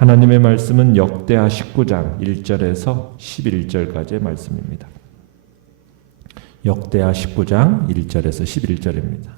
하나님의 말씀은 역대하 19장 1절에서 11절까지의 말씀입니다. 역대하 19장 1절에서 11절입니다.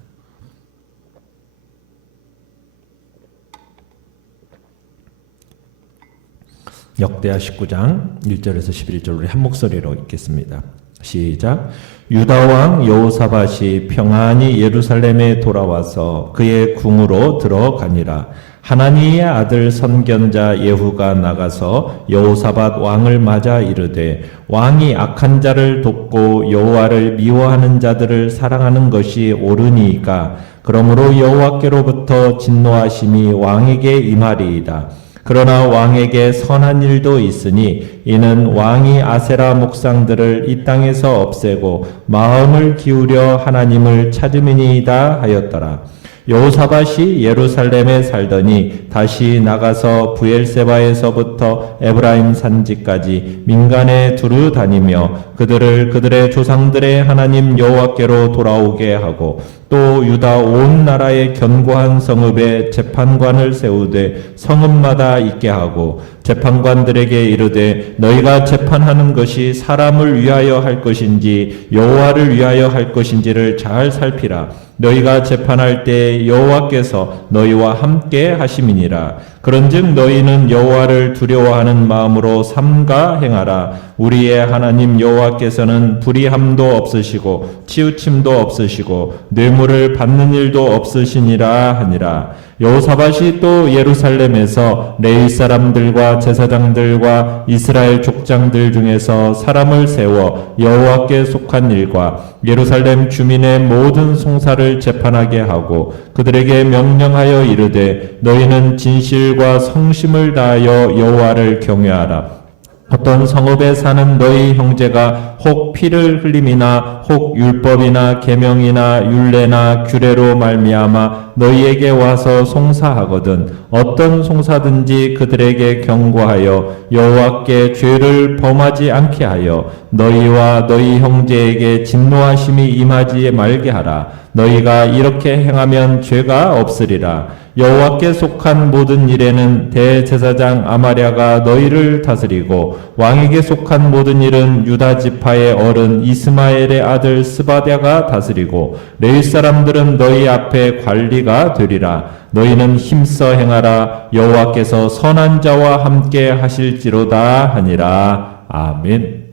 역대하 19장 1절에서 11절 우리 한 목소리로 읽겠습니다. 시작. 유다 왕 여호사밧이 평안히 예루살렘에 돌아와서 그의 궁으로 들어가니라. 하나니의 아들 선견자 예후가 나가서 여호사밧 왕을 맞아 이르되 왕이 악한 자를 돕고 여호와를 미워하는 자들을 사랑하는 것이 옳으니이까 그러므로 여호와께로부터 진노하심이 왕에게 임하리이다. 그러나 왕에게 선한 일도 있으니 이는 왕이 아세라 목상들을 이 땅에서 없애고 마음을 기울여 하나님을 찾음이니이다 하였더라. 여호사밧이 예루살렘에 살더니 다시 나가서 브엘세바에서부터 에브라임 산지까지 민간에 두루 다니며 그들을 그들의 조상들의 하나님 여호와께로 돌아오게 하고 또 유다 온 나라의 견고한 성읍에 재판관을 세우되 성읍마다 있게 하고 재판관들에게 이르되 너희가 재판하는 것이 사람을 위하여 할 것인지 여호와를 위하여 할 것인지를 잘 살피라. 너희가 재판할 때 여호와께서 너희와 함께 하심이니라. 그런즉 너희는 여호와를 두려워하는 마음으로 삼가 행하라. 우리의 하나님 여호와께서는 불의함도 없으시고 치우침도 없으시고 뇌물을 받는 일도 없으시니라 하니라. 여호사밧이 또 예루살렘에서 레위 사람들과 제사장들과 이스라엘 족장들 중에서 사람을 세워 여호와께 속한 일과 예루살렘 주민의 모든 송사를 재판하게 하고 그들에게 명령하여 이르되 너희는 진실과 성심을 다하여 여호와를 경외하라. 어떤 성읍에 사는 너희 형제가 혹 피를 흘림이나 혹 율법이나 계명이나 율례나 규례로 말미암아 너희에게 와서 송사하거든 어떤 송사든지 그들에게 경고하여 여호와께 죄를 범하지 않게 하여 너희와 너희 형제에게 진노하심이 임하지 말게 하라. 너희가 이렇게 행하면 죄가 없으리라. 여호와께 속한 모든 일에는 대제사장 아마랴가 너희를 다스리고 왕에게 속한 모든 일은 유다 지파의 어른 이스마엘의 아들 스바랴가 다스리고 레위 사람들은 너희 앞에 관리가 되리라. 너희는 힘써 행하라. 여호와께서 선한 자와 함께 하실지로다 하니라. 아멘.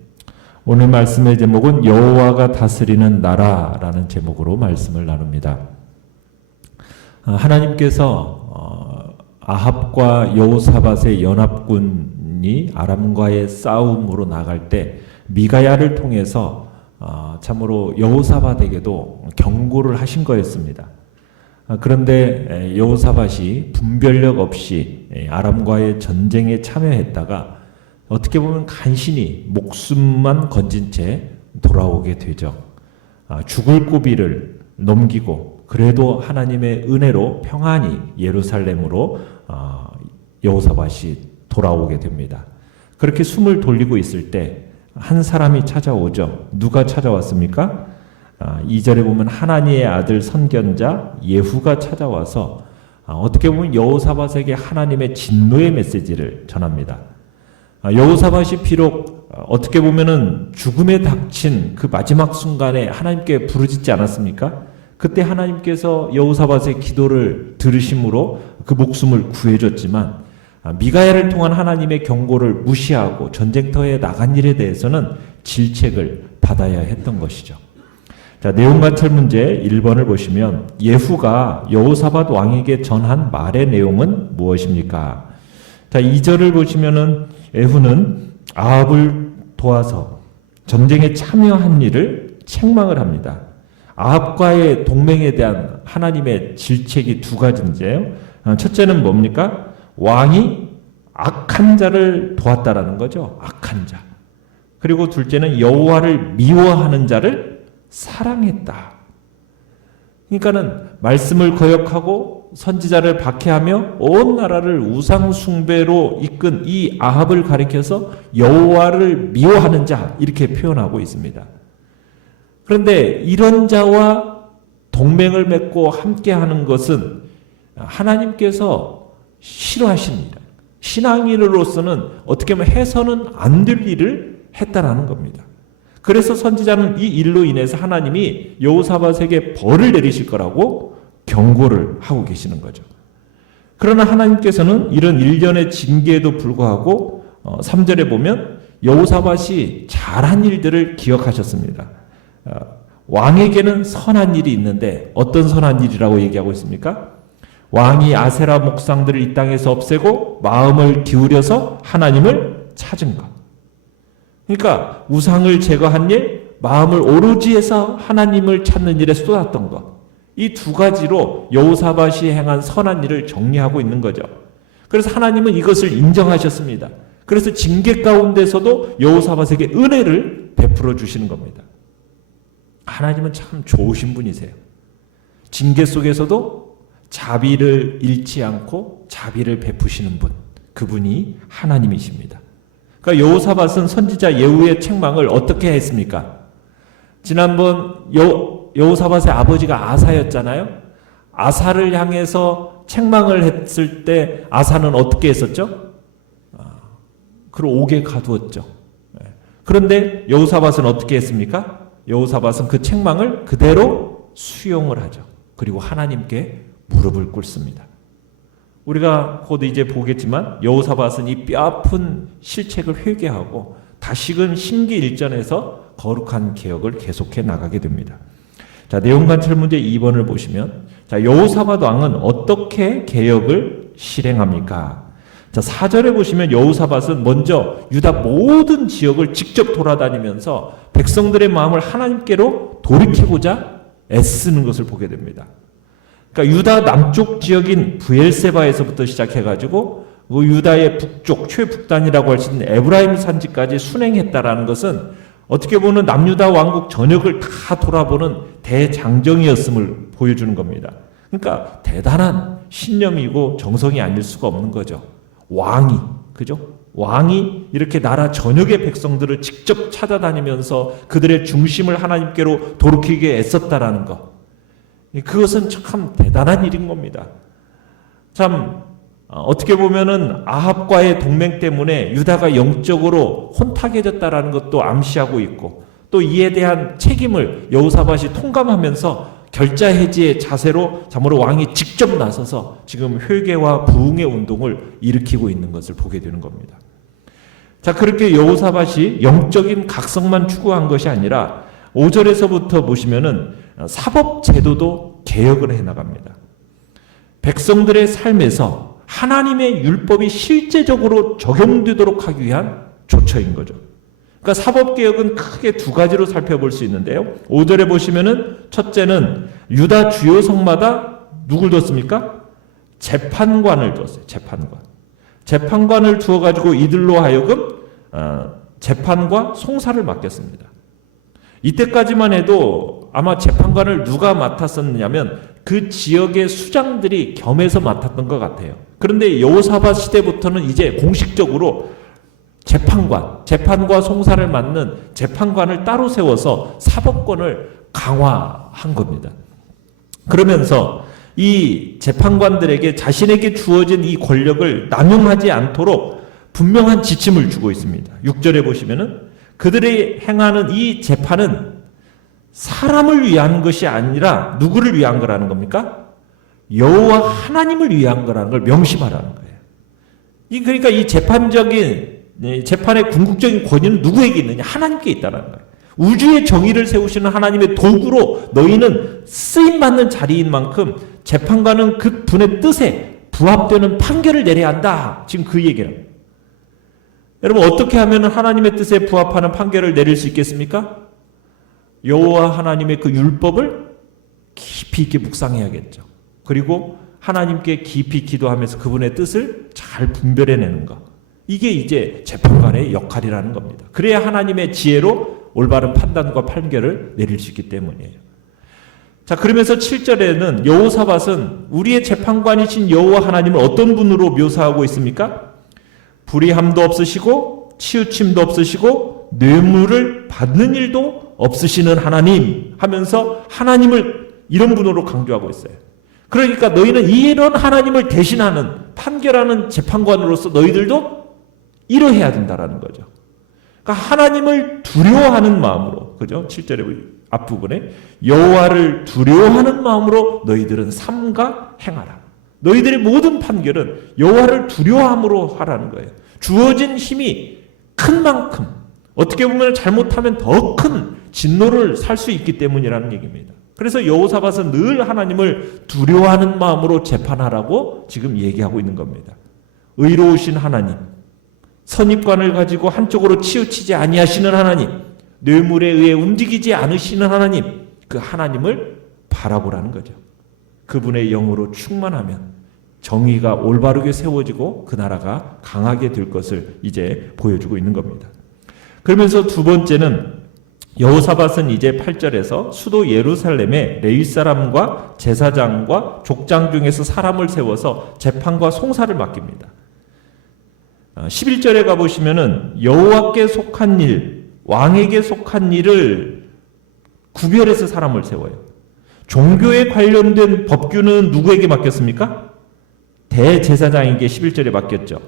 오늘 말씀의 제목은 여호와가 다스리는 나라라는 제목으로 말씀을 나눕니다. 하나님께서 아합과 여호사밧의 연합군이 아람과의 싸움으로 나갈 때 미가야를 통해서 참으로 여호사밧에게도 경고를 하신 거였습니다. 그런데 여호사밧이 분별력 없이 아람과의 전쟁에 참여했다가 어떻게 보면 간신히 목숨만 건진 채 돌아오게 되죠. 죽을 고비를 넘기고 그래도 하나님의 은혜로 평안히 예루살렘으로 여호사밧이 돌아오게 됩니다. 그렇게 숨을 돌리고 있을 때 한 사람이 찾아오죠. 누가 찾아왔습니까? 2절에 보면 하나니의 아들 선견자 예후가 찾아와서 어떻게 보면 여호사밧에게 하나님의 진노의 메시지를 전합니다. 여호사밧이 비록 어떻게 보면은 죽음에 닥친 그 마지막 순간에 하나님께 부르짖지 않았습니까? 그때 하나님께서 여호사밧의 기도를 들으심으로 그 목숨을 구해줬지만 미가야를 통한 하나님의 경고를 무시하고 전쟁터에 나간 일에 대해서는 질책을 받아야 했던 것이죠. 자, 내용 관찰 문제 1번을 보시면 예후가 여호사밧 왕에게 전한 말의 내용은 무엇입니까? 자, 2절을 보시면은 예후는 아합을 도와서 전쟁에 참여한 일을 책망을 합니다. 아합과의 동맹에 대한 하나님의 질책이 두 가지인데요. 첫째는 뭡니까? 왕이 악한 자를 도왔다라는 거죠. 악한 자. 그리고 둘째는 여호와를 미워하는 자를 사랑했다. 그러니까는 말씀을 거역하고 선지자를 박해하며 온 나라를 우상 숭배로 이끈 이 아합을 가리켜서 여호와를 미워하는 자 이렇게 표현하고 있습니다. 그런데 이런 자와 동맹을 맺고 함께하는 것은 하나님께서 싫어하십니다. 신앙인으로서는 어떻게 보면 해서는 안 될 일을 했다라는 겁니다. 그래서 선지자는 이 일로 인해서 하나님이 여호사밧에게 벌을 내리실 거라고 경고를 하고 계시는 거죠. 그러나 하나님께서는 이런 일련의 징계에도 불구하고 3절에 보면 여호사밧이 잘한 일들을 기억하셨습니다. 왕에게는 선한 일이 있는데 어떤 선한 일이라고 얘기하고 있습니까? 왕이 아세라 목상들을 이 땅에서 없애고 마음을 기울여서 하나님을 찾은 것. 그러니까 우상을 제거한 일, 마음을 오로지 해서 하나님을 찾는 일에 쏟았던 것. 이 두 가지로 여호사밧이 행한 선한 일을 정리하고 있는 거죠. 그래서 하나님은 이것을 인정하셨습니다. 그래서 징계 가운데서도 여호사밧에게 은혜를 베풀어 주시는 겁니다. 하나님은 참 좋으신 분이세요. 징계 속에서도 자비를 잃지 않고 자비를 베푸시는 분, 그분이 하나님이십니다. 그러니까 여호사밧은 선지자 예후의 책망을 어떻게 했습니까? 지난번 여호사밧의 아버지가 아사였잖아요. 아사를 향해서 책망을 했을 때 아사는 어떻게 했었죠? 그를 옥에 가두었죠. 그런데 여호사밧은 어떻게 했습니까? 여호사밧은 그 책망을 그대로 수용을 하죠. 그리고 하나님께 무릎을 꿇습니다. 우리가 곧 이제 보겠지만 여호사밧은 이 뼈아픈 실책을 회개하고 다시금 심기일전에서 거룩한 개혁을 계속해 나가게 됩니다. 자, 내용관찰 문제 2번을 보시면, 자, 여호사밧 왕은 어떻게 개혁을 실행합니까? 자, 4절에 보시면 여호사밧은 먼저 유다 모든 지역을 직접 돌아다니면서 백성들의 마음을 하나님께로 돌이키고자 애쓰는 것을 보게 됩니다. 그러니까 유다 남쪽 지역인 브엘세바에서부터 시작해가지고 유다의 북쪽 최북단이라고 할 수 있는 에브라임 산지까지 순행했다라는 것은 어떻게 보면 남유다 왕국 전역을 다 돌아보는 대장정이었음을 보여주는 겁니다. 그러니까 대단한 신념이고 정성이 아닐 수가 없는 거죠. 왕이, 그죠? 왕이 이렇게 나라 전역의 백성들을 직접 찾아다니면서 그들의 중심을 하나님께로 돌이키게 애썼다라는 것. 그것은 참 대단한 일인 겁니다. 참 어떻게 보면은 아합과의 동맹 때문에 유다가 영적으로 혼탁해졌다라는 것도 암시하고 있고, 또 이에 대한 책임을 여호사밧이 통감하면서 결자해지의 자세로 참으로 왕이 직접 나서서 지금 회개와 부흥의 운동을 일으키고 있는 것을 보게 되는 겁니다. 자, 그렇게 여호사밧이 영적인 각성만 추구한 것이 아니라 5절에서부터 보시면은 사법 제도도 개혁을 해나갑니다. 백성들의 삶에서 하나님의 율법이 실제적으로 적용되도록 하기 위한 조처인 거죠. 그러니까 사법개혁은 크게 두 가지로 살펴볼 수 있는데요. 5절에 보시면은 첫째는 유다 주요 성마다 누굴 뒀습니까? 재판관을 뒀어요. 재판관을 두어가지고 이들로 하여금 재판과 송사를 맡겼습니다. 이때까지만 해도 아마 재판관을 누가 맡았었느냐면 그 지역의 수장들이 겸해서 맡았던 것 같아요. 그런데 여호사밧 시대부터는 이제 공식적으로 재판과 송사를 맡는 재판관을 따로 세워서 사법권을 강화한 겁니다. 그러면서 이 재판관들에게 자신에게 주어진 이 권력을 남용하지 않도록 분명한 지침을 주고 있습니다. 6절에 보시면은 그들이 행하는 이 재판은 사람을 위한 것이 아니라 누구를 위한 거라는 겁니까? 여호와 하나님을 위한 거라는 걸 명심하라는 거예요. 그러니까 이 재판의 궁극적인 권위는 누구에게 있느냐? 하나님께 있다는 거예요. 우주의 정의를 세우시는 하나님의 도구로 너희는 쓰임받는 자리인 만큼 재판관은 그 분의 뜻에 부합되는 판결을 내려야 한다. 지금 그 얘기를. 여러분, 어떻게 하면 하나님의 뜻에 부합하는 판결을 내릴 수 있겠습니까? 여호와 하나님의 그 율법을 깊이 있게 묵상해야겠죠. 그리고 하나님께 깊이 기도하면서 그분의 뜻을 잘 분별해내는 것. 이게 이제 재판관의 역할이라는 겁니다. 그래야 하나님의 지혜로 올바른 판단과 판결을 내릴 수 있기 때문이에요. 자, 그러면서 7절에는 여호사밧은 우리의 재판관이신 여호와 하나님을 어떤 분으로 묘사하고 있습니까? 불의함도 없으시고 치우침도 없으시고 뇌물을 받는 일도 없으시는 하나님 하면서 하나님을 이런 분으로 강조하고 있어요. 그러니까 너희는 이런 하나님을 대신하는 판결하는 재판관으로서 너희들도 이러해야 된다라는 거죠. 그러니까 하나님을 두려워하는 마음으로, 그죠? 7절의 앞부분에 여호와를 두려워하는 마음으로 너희들은 삼가 행하라. 너희들의 모든 판결은 여호와를 두려워함으로 하라는 거예요. 주어진 힘이 큰 만큼 어떻게 보면 잘못하면 더 큰 진노를 살 수 있기 때문이라는 얘기입니다. 그래서 여호사밧은 늘 하나님을 두려워하는 마음으로 재판하라고 지금 얘기하고 있는 겁니다. 의로우신 하나님, 선입관을 가지고 한쪽으로 치우치지 아니하시는 하나님, 뇌물에 의해 움직이지 않으시는 하나님, 그 하나님을 바라보라는 거죠. 그분의 영으로 충만하면 정의가 올바르게 세워지고 그 나라가 강하게 될 것을 이제 보여주고 있는 겁니다. 그러면서 두 번째는 여호사밧은 이제 8절에서 수도 예루살렘에 레위 사람과 제사장과 족장 중에서 사람을 세워서 재판과 송사를 맡깁니다. 11절에 가보시면은 여호와께 속한 일, 왕에게 속한 일을 구별해서 사람을 세워요. 종교에 관련된 법규는 누구에게 맡겼습니까? 대제사장에게 11절에 맡겼죠.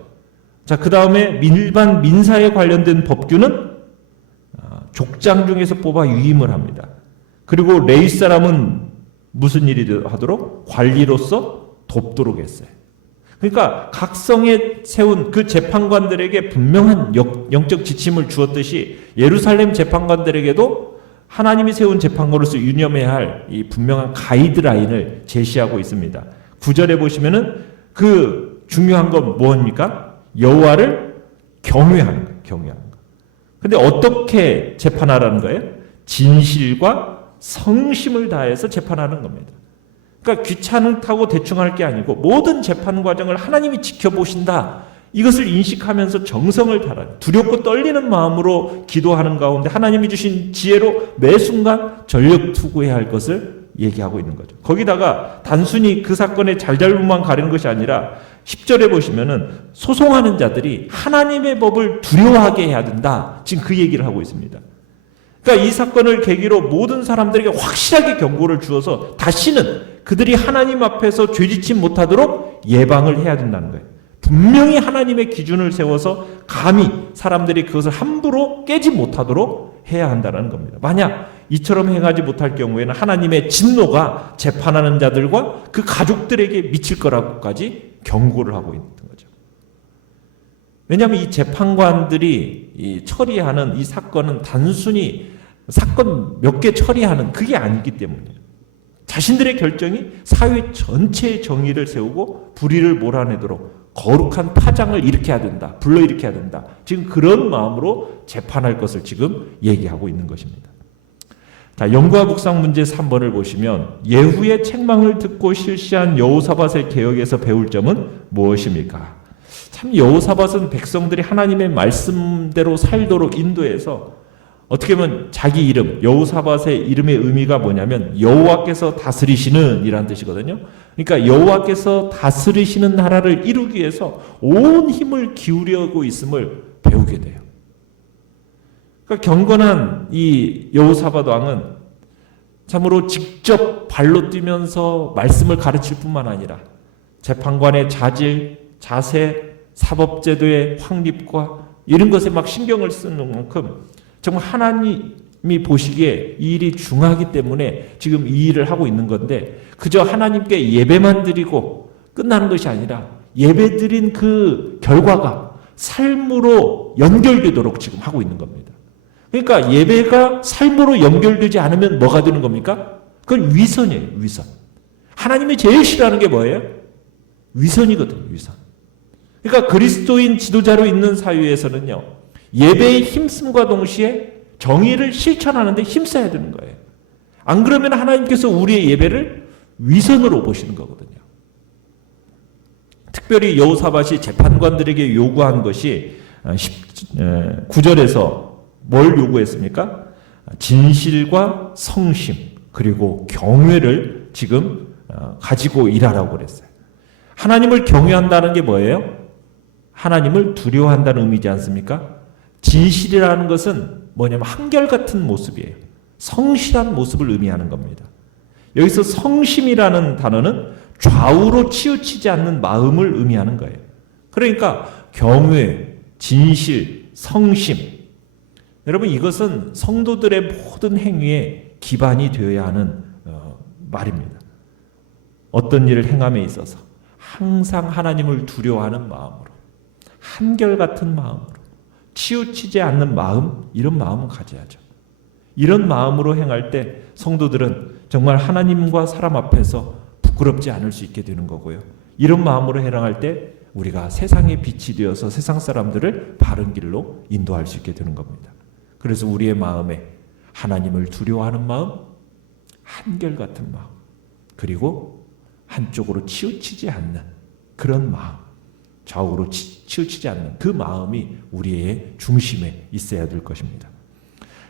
자, 그 다음에 일반 민사에 관련된 법규는 족장 중에서 뽑아 위임을 합니다. 그리고 레위 사람은 무슨 일이 하도록? 관리로서 돕도록 했어요. 그러니까 각성에 세운 그 재판관들에게 분명한 영적 지침을 주었듯이 예루살렘 재판관들에게도 하나님이 세운 재판관으로서 유념해야 할 이 분명한 가이드라인을 제시하고 있습니다. 9절에 보시면은 그 중요한 건 뭐입니까? 여호와를 경외하는 거예요. 경외하는 거. 근데 어떻게 재판하라는 거예요? 진실과 성심을 다해서 재판하는 겁니다. 그러니까 귀찮다고 대충 할 게 아니고 모든 재판 과정을 하나님이 지켜보신다. 이것을 인식하면서 정성을 다하는 두렵고 떨리는 마음으로 기도하는 가운데 하나님이 주신 지혜로 매 순간 전력 투구해야 할 것을 얘기하고 있는 거죠. 거기다가 단순히 그 사건의 잘잘못만 가리는 것이 아니라 10절에 보시면은 소송하는 자들이 하나님의 법을 두려워하게 해야 된다. 지금 그 얘기를 하고 있습니다. 그러니까 이 사건을 계기로 모든 사람들에게 확실하게 경고를 주어서 다시는 그들이 하나님 앞에서 죄짓지 못하도록 예방을 해야 된다는 거예요. 분명히 하나님의 기준을 세워서 감히 사람들이 그것을 함부로 깨지 못하도록 해야 한다는 겁니다. 만약 이처럼 행하지 못할 경우에는 하나님의 진노가 재판하는 자들과 그 가족들에게 미칠 거라고까지 경고를 하고 있는 거죠. 왜냐하면 이 재판관들이 처리하는 이 사건은 단순히 사건 몇 개 처리하는 그게 아니기 때문이에요. 자신들의 결정이 사회 전체의 정의를 세우고 불의를 몰아내도록 거룩한 파장을 일으켜야 된다. 불러일으켜야 된다. 지금 그런 마음으로 재판할 것을 지금 얘기하고 있는 것입니다. 자, 영과 묵상 문제 3번을 보시면 예후의 책망을 듣고 실시한 여호사밧의 개혁에서 배울 점은 무엇입니까? 참 여호사밧은 백성들이 하나님의 말씀대로 살도록 인도해서 어떻게 보면 자기 이름, 여호사밧의 이름의 의미가 뭐냐면 여호와께서 다스리시는 이라는 뜻이거든요. 그러니까 여호와께서 다스리시는 나라를 이루기 위해서 온 힘을 기울이고 있음을 배우게 돼요. 그러니까 경건한 이 여호사밧 왕은 참으로 직접 발로 뛰면서 말씀을 가르칠 뿐만 아니라 재판관의 자질, 자세, 사법제도의 확립과 이런 것에 막 신경을 쓰는 만큼 정말 하나님이 보시기에 이 일이 중하기 때문에 지금 이 일을 하고 있는 건데 그저 하나님께 예배만 드리고 끝나는 것이 아니라 예배 드린 그 결과가 삶으로 연결되도록 지금 하고 있는 겁니다. 그러니까 예배가 삶으로 연결되지 않으면 뭐가 되는 겁니까? 그건 위선이에요. 위선. 하나님이 제일 싫어하는 게 뭐예요? 위선이거든요. 위선. 그러니까 그리스도인 지도자로 있는 사회에서는요. 예배의 힘씀과 동시에 정의를 실천하는 데 힘써야 되는 거예요. 안 그러면 하나님께서 우리의 예배를 위선으로 보시는 거거든요. 특별히 여호사밧이 재판관들에게 요구한 것이 9절에서 뭘 요구했습니까? 진실과 성심 그리고 경외를 지금 가지고 일하라고 그랬어요. 하나님을 경외한다는 게 뭐예요? 하나님을 두려워한다는 의미지 않습니까? 진실이라는 것은 뭐냐면 한결같은 모습이에요. 성실한 모습을 의미하는 겁니다. 여기서 성심이라는 단어는 좌우로 치우치지 않는 마음을 의미하는 거예요. 그러니까 경외, 진실, 성심. 여러분, 이것은 성도들의 모든 행위의 기반이 되어야 하는 말입니다. 어떤 일을 행함에 있어서 항상 하나님을 두려워하는 마음으로, 한결같은 마음으로, 치우치지 않는 마음, 이런 마음을 가져야죠. 이런 마음으로 행할 때 성도들은 정말 하나님과 사람 앞에서 부끄럽지 않을 수 있게 되는 거고요. 이런 마음으로 행할 때 우리가 세상의 빛이 되어서 세상 사람들을 바른 길로 인도할 수 있게 되는 겁니다. 그래서 우리의 마음에 하나님을 두려워하는 마음, 한결같은 마음, 그리고 한쪽으로 치우치지 않는 그런 마음, 좌우로 치우치지 않는 그 마음이 우리의 중심에 있어야 될 것입니다.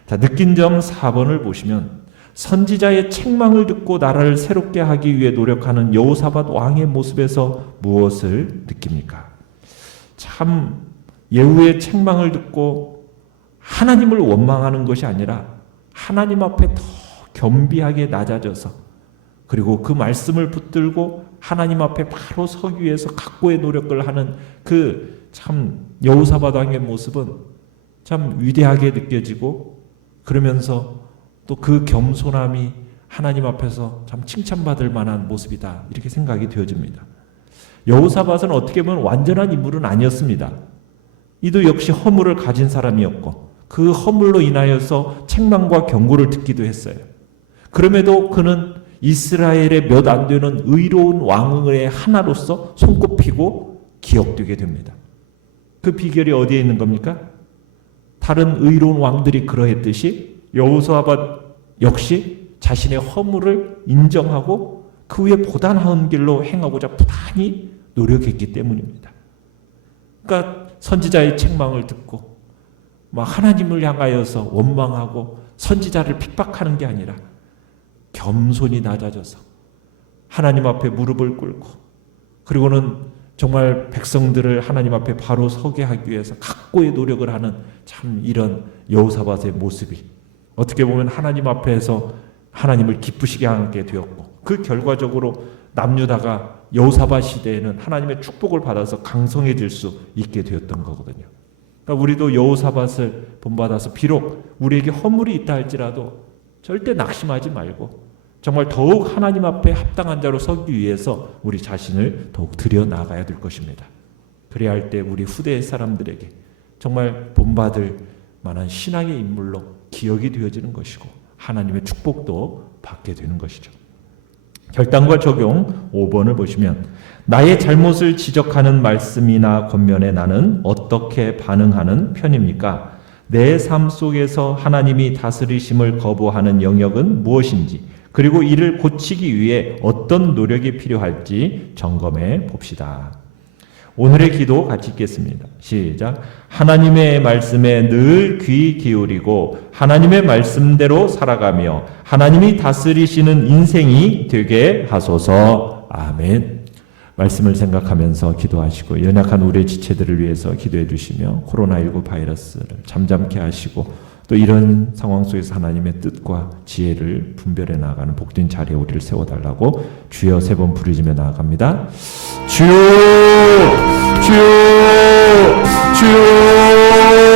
자, 느낀 점 4번을 보시면 선지자의 책망을 듣고 나라를 새롭게 하기 위해 노력하는 여호사밧 왕의 모습에서 무엇을 느낍니까? 참 예후의 책망을 듣고 하나님을 원망하는 것이 아니라 하나님 앞에 더 겸비하게 낮아져서, 그리고 그 말씀을 붙들고 하나님 앞에 바로 서기 위해서 각고의 노력을 하는 그 참 여호사밧 왕의 모습은 참 위대하게 느껴지고, 그러면서 또 그 겸손함이 하나님 앞에서 참 칭찬받을 만한 모습이다, 이렇게 생각이 되어집니다. 여호사밧은 어떻게 보면 완전한 인물은 아니었습니다. 이도 역시 허물을 가진 사람이었고 그 허물로 인하여서 책망과 경고를 듣기도 했어요. 그럼에도 그는 이스라엘의 몇 안 되는 의로운 왕의 하나로서 손꼽히고 기억되게 됩니다. 그 비결이 어디에 있는 겁니까? 다른 의로운 왕들이 그러했듯이 여호사밧 역시 자신의 허물을 인정하고 그 후에 보다 나은 길로 행하고자 부단히 노력했기 때문입니다. 그러니까 선지자의 책망을 듣고 막 하나님을 향하여서 원망하고 선지자를 핍박하는 게 아니라 겸손히 낮아져서 하나님 앞에 무릎을 꿇고, 그리고는 정말 백성들을 하나님 앞에 바로 서게 하기 위해서 각고의 노력을 하는 참 이런 여호사밧의 모습이 어떻게 보면 하나님 앞에서 하나님을 기쁘시게 하게 되었고, 그 결과적으로 남유다가 여호사밧 시대에는 하나님의 축복을 받아서 강성해질 수 있게 되었던 거거든요. 그러니까 우리도 여호사밧을 본받아서 비록 우리에게 허물이 있다 할지라도 절대 낙심하지 말고 정말 더욱 하나님 앞에 합당한 자로 서기 위해서 우리 자신을 더욱 들여나가야 될 것입니다. 그래야 할 때 우리 후대의 사람들에게 정말 본받을 만한 신앙의 인물로 기억이 되어지는 것이고 하나님의 축복도 받게 되는 것이죠. 결단과 적용 5번을 보시면 나의 잘못을 지적하는 말씀이나 권면에 나는 어떻게 반응하는 편입니까? 내 삶 속에서 하나님이 다스리심을 거부하는 영역은 무엇인지, 그리고 이를 고치기 위해 어떤 노력이 필요할지 점검해 봅시다. 오늘의 기도 같이 읽겠습니다. 시작. 하나님의 말씀에 늘 귀 기울이고 하나님의 말씀대로 살아가며 하나님이 다스리시는 인생이 되게 하소서. 아멘. 말씀을 생각하면서 기도하시고 연약한 우리의 지체들을 위해서 기도해 주시며 코로나19 바이러스를 잠잠케 하시고 또 이런 상황 속에서 하나님의 뜻과 지혜를 분별해 나가는 복된 자리에 우리를 세워달라고 주여 3번 부르짖며 나아갑니다. 주여, 주여, 주여.